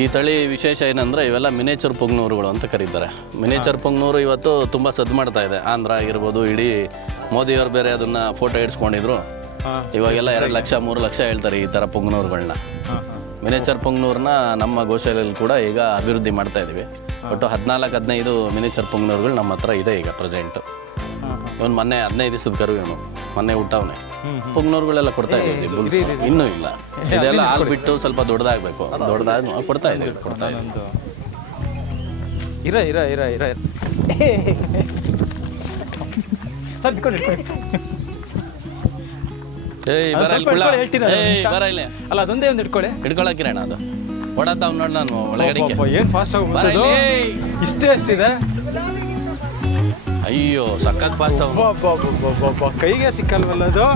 ಈ ತಳಿ ವಿಶೇಷ ಏನಂದರೆ ಇವೆಲ್ಲ ಮಿನೇಚರ್ ಪುಂಗ್ನೂರುಗಳು ಅಂತ ಕರೀತಾರೆ. ಮಿನೇಚರ್ ಪುಂಗ್ನೂರು ಇವತ್ತು ತುಂಬ ಸದ್ದು ಮಾಡ್ತಾ ಇದೆ. ಆಂಧ್ರ ಆಗಿರ್ಬೋದು, ಇಡೀ ಮೋದಿಯವರು ಬೇರೆ ಅದನ್ನು ಫೋಟೋ ಇಡ್ಸ್ಕೊಂಡಿದ್ರು. ಇವಾಗೆಲ್ಲ 2 ಲಕ್ಷ 3 ಲಕ್ಷ ಹೇಳ್ತಾರೆ ಈ ಥರ ಪುಂಗ್ನೂರುಗಳನ್ನ. ಮಿನೇಚರ್ ಪುಂಗ್ನೂರನ್ನ ನಮ್ಮ ಗೋಶಾಲೆಯಲ್ಲಿ ಕೂಡ ಈಗ ಅಭಿವೃದ್ಧಿ ಮಾಡ್ತಾ ಇದ್ದೀವಿ. ಒಟ್ಟು 14-15 ಮಿನೇಚರ್ ಪುಂಗ್ನೂರುಗಳು ನಮ್ಮ ಹತ್ರ ಇದೆ ಈಗ ಪ್ರೆಸೆಂಟು. ಇವನು ಮೊನ್ನೆ 15 ದಿವಸದ ಕರು, ಇವನು ಮೊನ್ನೆ ಹುಟ್ಟವನೆ. ಪುಂಗ್ನೂರುಗಳೆಲ್ಲ ಕೊಡ್ತಾ ಇದ್ದೀವಿ, ಬುಲ್ಸ್ ಇನ್ನೂ ಇಲ್ಲ. ಇದೆಲ್ಲ ಹಾಲು ಬಿಟ್ಟು ಸ್ವಲ್ಪ ದೊಡ್ಡದಾಗಬೇಕು. ದೊಡ್ಡದಾಗಿ ಕೊಡ್ತಾ ಇದ್ದೀವಿ. ಇರ ಸರ್ ಅಲ್ಲ ಅದೊಂದೇ ಒಂದು ಹಿಡ್ಕೊಳಕ್ಕಿರಣ ಅದು ಓಡಾತಾವ್ ನೋಡಿ. ನಾನು ಒಳಗಡೆ ಏನು ಫಾಸ್ಟ್ ಆಗಿ ಇಷ್ಟೇ ಅಷ್ಟಿದೆ. ಅಯ್ಯೋ ಸಖತ್ ಫಾಸ್ಟ್. ಕೈಗೆ ಸಿಕ್ಕಲ್ವಲ್ಲ ಅದು.